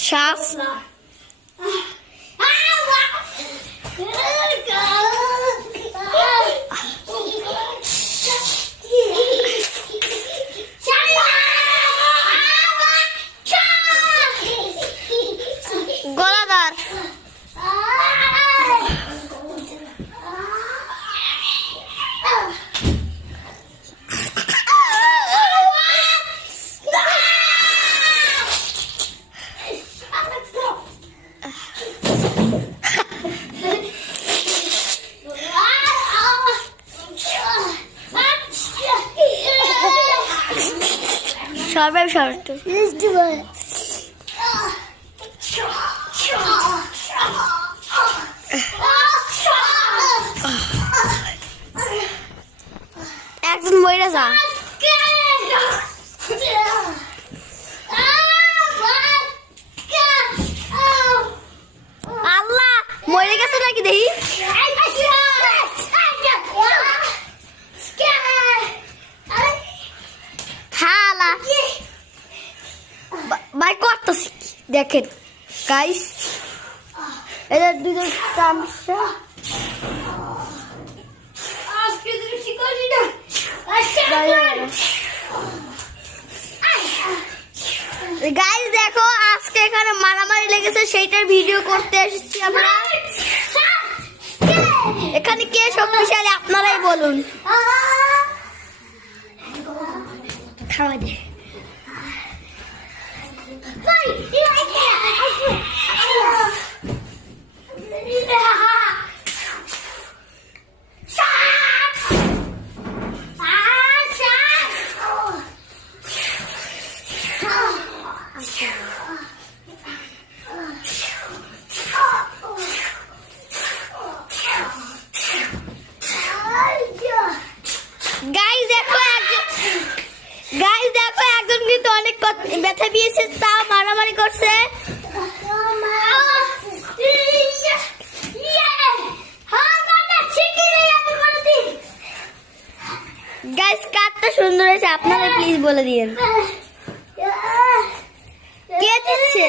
শ্বাস গলাদার সর্বে সর্ব একজন মহিলা যা আল্লাহ মরে গেছে নাকি দেখি ভাই করতেছি দেখেন গাইস এদের দুজন চামচা গাইস দেখো আজকে এখানে মারামারি লেগেছে সেইটার ভিডিও করতে এসেছি আমরা এখানে কে শক্তিশালী আপনারাই বলুন খাওয়া দে গাইস দেখো একজন কিন্তু অনেক ব্যথা পেয়েছে তাও মারামারি করছে গাইস কাটটা সুন্দর হয়েছে আপনারা প্লিজ বলে দিন কে দিচ্ছে